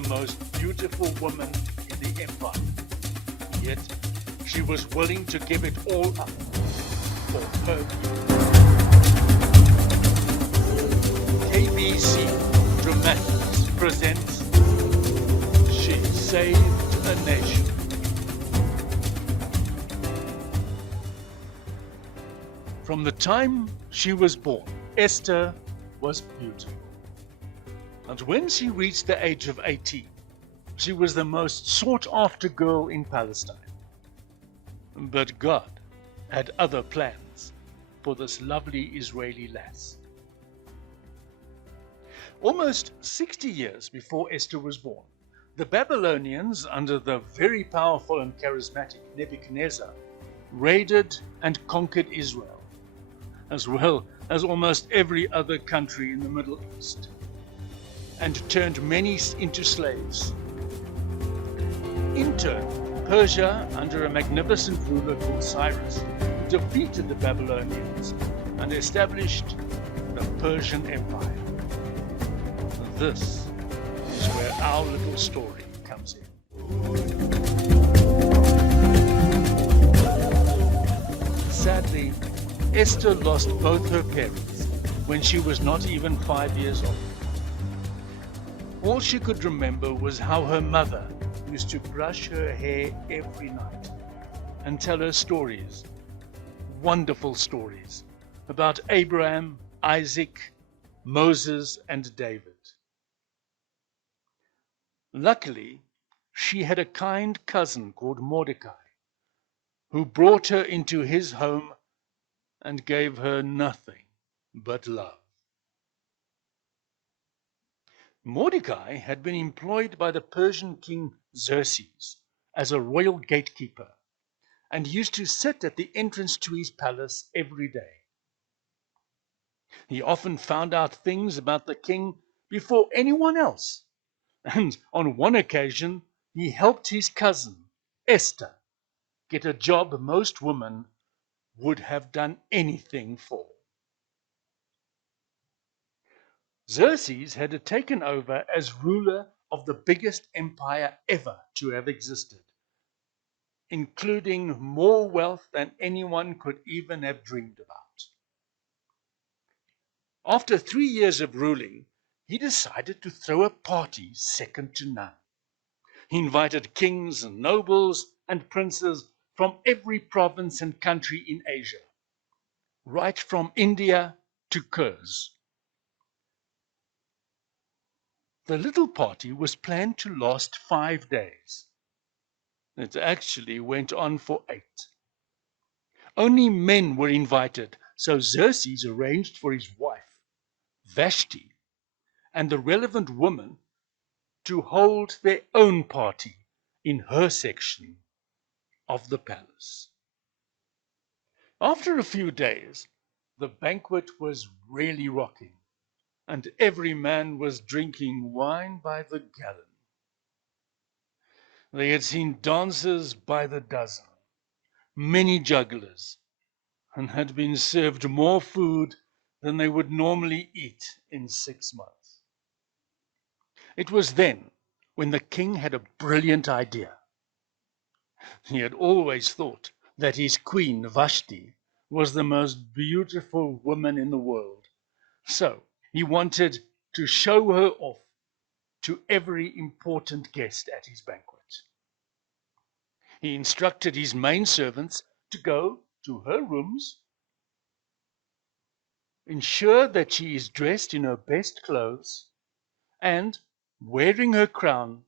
the most beautiful woman in the empire. Yet, she was willing to give it all up for her beauty. KBC Dramatics presents She Saved a Nation. From the time she was born, Esther was beautiful. And when she reached the age of 18, she was the most sought-after girl in Palestine. But God had other plans for this lovely Israeli lass. Almost 60 years before Esther was born, the Babylonians, under the very powerful and charismatic Nebuchadnezzar, raided and conquered Israel, as well as almost every other country in the Middle East, and turned many into slaves. In turn, Persia, under a magnificent ruler called Cyrus, defeated the Babylonians and established the Persian Empire. This is where our little story comes in. Sadly, Esther lost both her parents when she was not even 5 years old. All she could remember was how her mother used to brush her hair every night and tell her stories, wonderful stories, about Abraham, Isaac, Moses, and David. Luckily, she had a kind cousin called Mordecai, who brought her into his home and gave her nothing but love. Mordecai had been employed by the Persian king Xerxes as a royal gatekeeper and used to sit at the entrance to his palace every day. He often found out things about the king before anyone else, and on one occasion he helped his cousin, Esther, get a job most women would have done anything for. Xerxes had taken over as ruler of the biggest empire ever to have existed, including more wealth than anyone could even have dreamed about. After 3 years of ruling, he decided to throw a party second to none. He invited kings and nobles and princes from every province and country in Asia, right from India to Kurs. The little party was planned to last 5 days. It actually went on for 8. Only men were invited, so Xerxes arranged for his wife, Vashti, and the relevant woman to hold their own party in her section of the palace. After a few days, the banquet was really rocking, and every man was drinking wine by the gallon. They had seen dancers by the dozen, many jugglers, and had been served more food than they would normally eat in 6 months. It was then when the king had a brilliant idea. He had always thought that his queen Vashti was the most beautiful woman in the world, so he wanted to show her off to every important guest at his banquet. He instructed his main servants to go to her rooms, ensure that she is dressed in her best clothes, and, wearing her crown,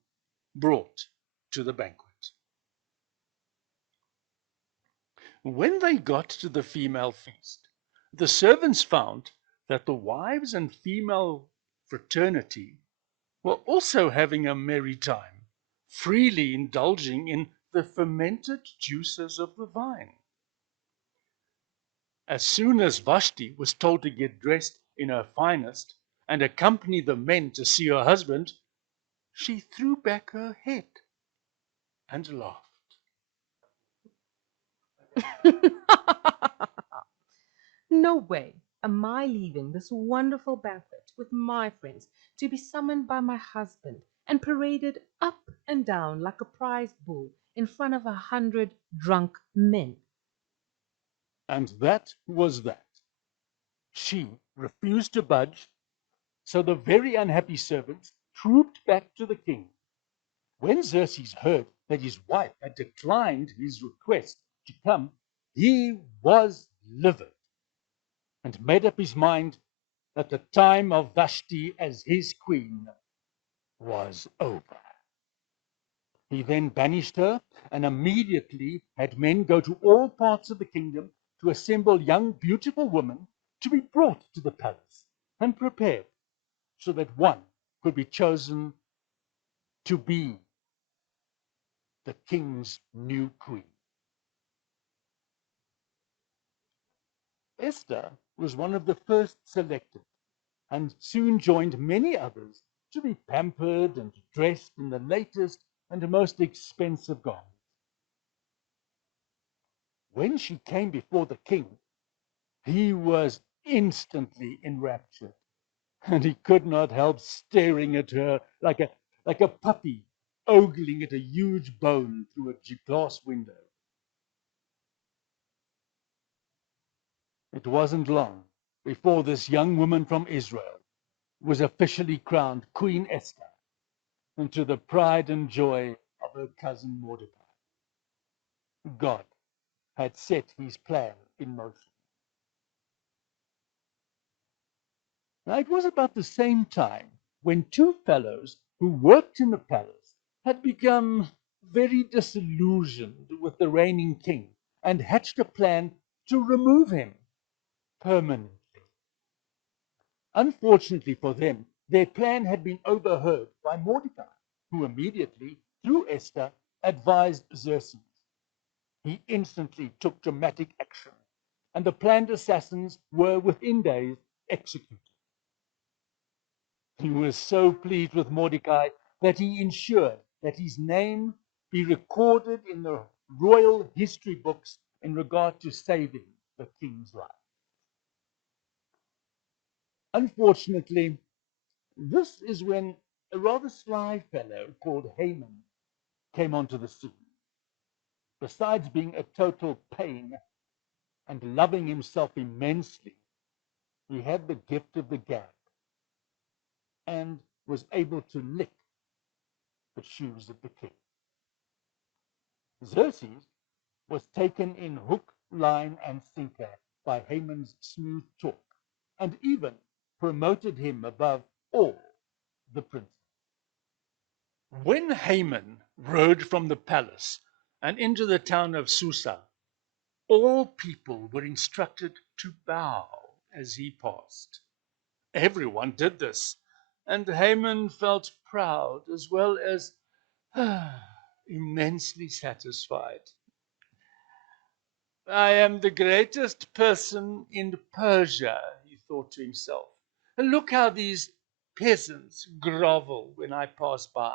brought to the banquet. When they got to the female feast, the servants found that the wives and female fraternity were also having a merry time, freely indulging in the fermented juices of the vine. As soon as Vashti was told to get dressed in her finest and accompany the men to see her husband, she threw back her head and laughed. No way am I leaving this wonderful banquet with my friends to be summoned by my husband and paraded up and down like a prize bull in front of 100 drunk men. And that was that. She refused to budge, so the very unhappy servants trooped back to the king. When Xerxes heard that his wife had declined his request to come, he was livid and made up his mind that the time of Vashti as his queen was over. He then banished her and immediately had men go to all parts of the kingdom to assemble young, beautiful women to be brought to the palace and prepared so that one could be chosen to be the king's new queen. Esther was one of the first selected and soon joined many others to be pampered and dressed in the latest and most expensive garments. When she came before the king, he was instantly enraptured, and he could not help staring at her like a puppy ogling at a huge bone through a glass window. It wasn't long before this young woman from Israel was officially crowned Queen Esther, and to the pride and joy of her cousin Mordecai. God had set his plan in motion. Now, it was about the same time when two fellows who worked in the palace had become very disillusioned with the reigning king and hatched a plan to remove him permanently. Unfortunately for them, their plan had been overheard by Mordecai, who immediately, through Esther, advised Xerxes. He instantly took dramatic action, and the planned assassins were within days executed. He was so pleased with Mordecai that he ensured that his name be recorded in the royal history books in regard to saving the king's life. Unfortunately, this is when a rather sly fellow called Haman came onto the scene. Besides being a total pain and loving himself immensely, he had the gift of the gab and was able to lick the shoes of the king. Xerxes was taken in hook, line, and sinker by Haman's smooth talk, and even promoted him above all the princes. When Haman rode from the palace and into the town of Susa, all people were instructed to bow as he passed. Everyone did this, and Haman felt proud as well as immensely satisfied. I am the greatest person in Persia, he thought to himself. And look how these peasants grovel when I pass by.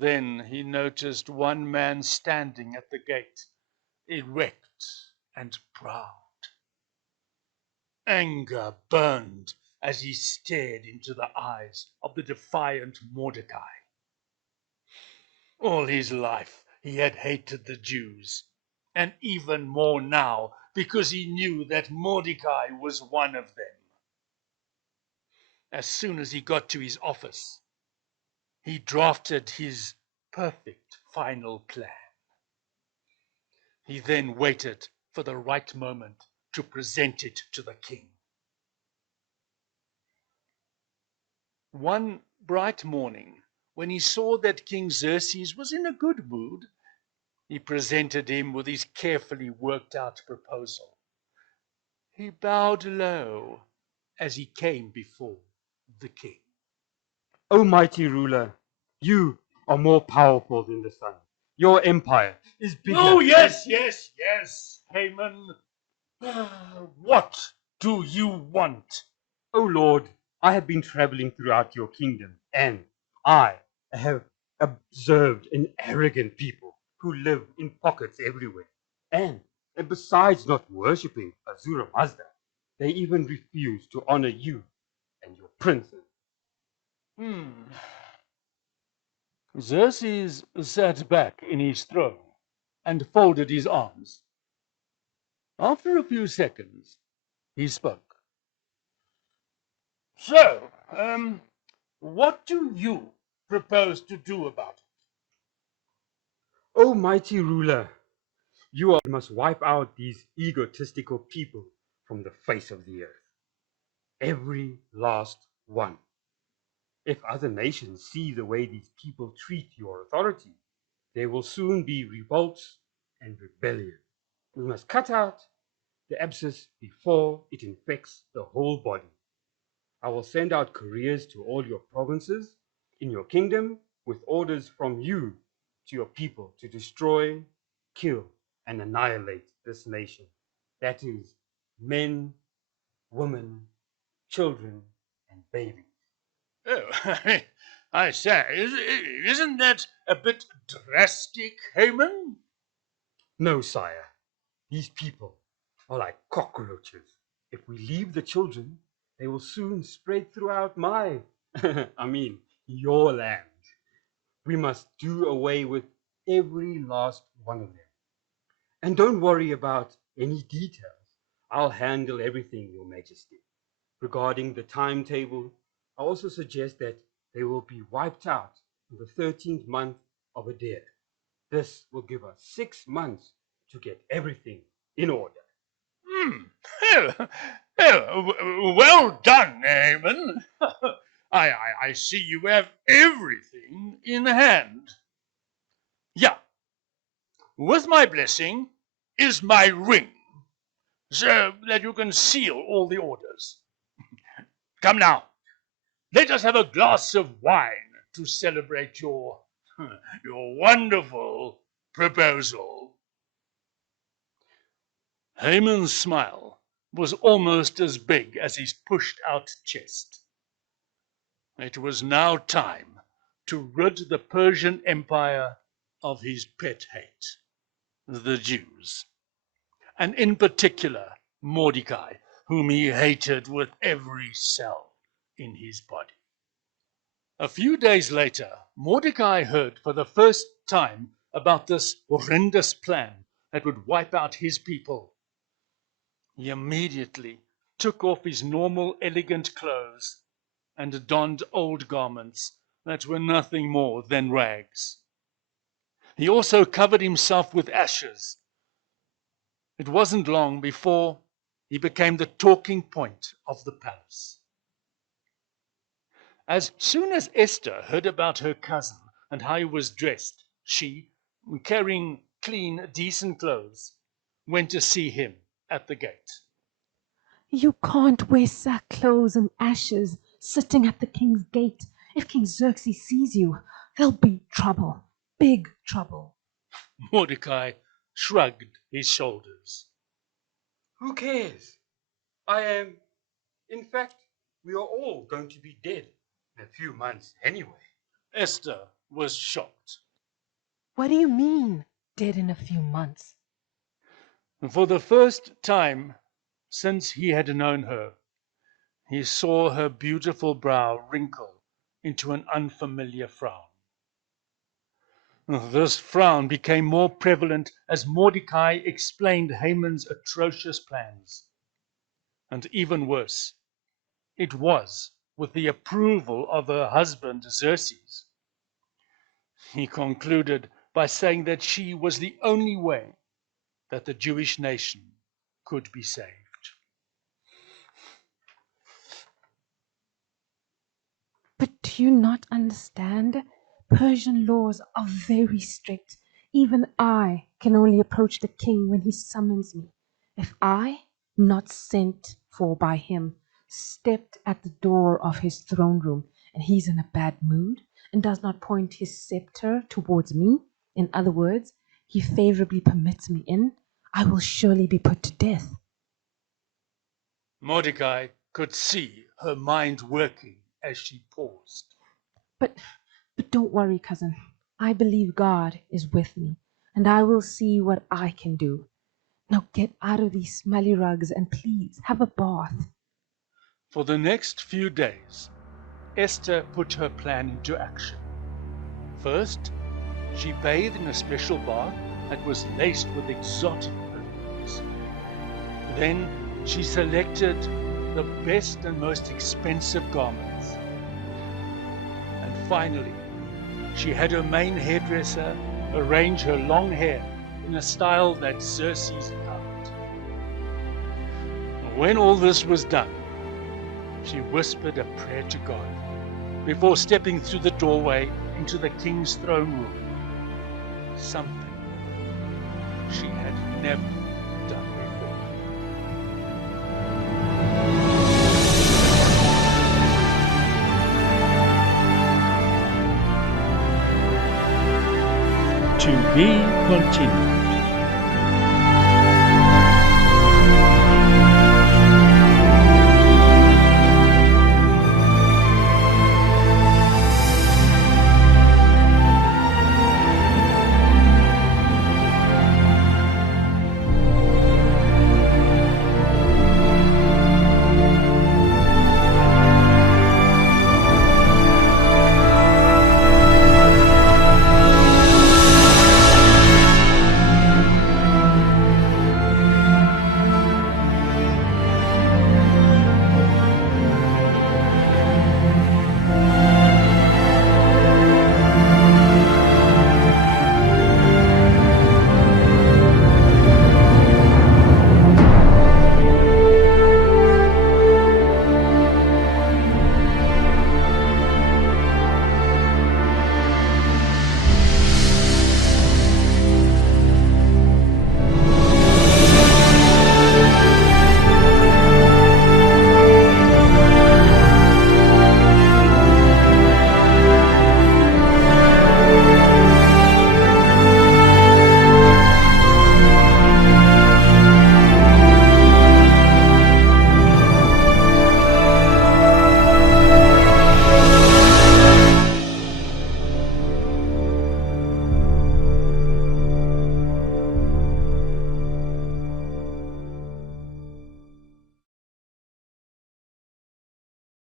Then he noticed one man standing at the gate, erect and proud. Anger burned as he stared into the eyes of the defiant Mordecai. All his life he had hated the Jews, and even more now because he knew that Mordecai was one of them. As soon as he got to his office, he drafted his perfect final plan. He then waited for the right moment to present it to the king. One bright morning, when he saw that King Xerxes was in a good mood, he presented him with his carefully worked out proposal. He bowed low as he came before the king. O mighty ruler, you are more powerful than the sun. Your empire is bigger. Oh, yes, Haman. What do you want? O Lord, I have been traveling throughout your kingdom, and I have observed an arrogant people who live in pockets everywhere. And besides not worshipping Azura Mazda, they even refuse to honor you and your princes. Xerxes sat back in his throne and folded his arms. After a few seconds, he spoke. So, what do you propose to do about it? O mighty ruler, you must wipe out these egotistical people from the face of the earth. Every last one. If other nations see the way these people treat your authority, there will soon be revolts and rebellion. We must cut out the abscess before it infects the whole body. I will send out couriers to all your provinces in your kingdom with orders from you to your people to destroy, kill, and annihilate this nation. That is, men, women, children, and babies. Oh, I say, isn't that a bit drastic, Haman? No, sire. These people are like cockroaches. If we leave the children, they will soon spread throughout your land. We must do away with every last one of them. And don't worry about any details. I'll handle everything, Your Majesty. Regarding the timetable, I also suggest that they will be wiped out in the 13th month of Adar. This will give us 6 months to get everything in order. Well done, Haman. I see you have everything in hand. Yeah, with my blessing is my ring, so that you can seal all the orders. Come now, let us have a glass of wine to celebrate your wonderful proposal. Haman's smile was almost as big as his pushed-out chest. It was now time to rid the Persian Empire of his pet hate, the Jews, and in particular Mordecai, whom he hated with every cell in his body. A few days later, Mordecai heard for the first time about this horrendous plan that would wipe out his people. He immediately took off his normal elegant clothes and donned old garments that were nothing more than rags. He also covered himself with ashes. It wasn't long before he became the talking point of the palace. As soon as Esther heard about her cousin and how he was dressed, she, carrying clean, decent clothes, went to see him at the gate. You can't wear sackcloth and ashes sitting at the king's gate. If King Xerxes sees you, there'll be trouble, big trouble. Mordecai shrugged his shoulders. Who cares? In fact, we are all going to be dead in a few months anyway. Esther was shocked. What do you mean, dead in a few months? For the first time since he had known her, he saw her beautiful brow wrinkle into an unfamiliar frown. This frown became more prevalent as Mordecai explained Haman's atrocious plans. And even worse, it was with the approval of her husband Xerxes. He concluded by saying that she was the only way that the Jewish nation could be saved. But do you not understand? Persian laws are very strict. Even I can only approach the king when he summons me. If I, not sent for by him, stepped at the door of his throne room and he's in a bad mood and does not point his scepter towards me, in other words, he favorably permits me in, I will surely be put to death. Mordecai could see her mind working as she paused. But don't worry, cousin. I believe God is with me, and I will see what I can do. Now get out of these smelly rugs and please have a bath. For the next few days, Esther put her plan into action. First, she bathed in a special bath that was laced with exotic perfumes. Then she selected the best and most expensive garments. And finally, she had her main hairdresser arrange her long hair in a style that Xerxes loved. When all this was done, she whispered a prayer to God before stepping through the doorway into the king's throne room. Something she had never done before. To be continued.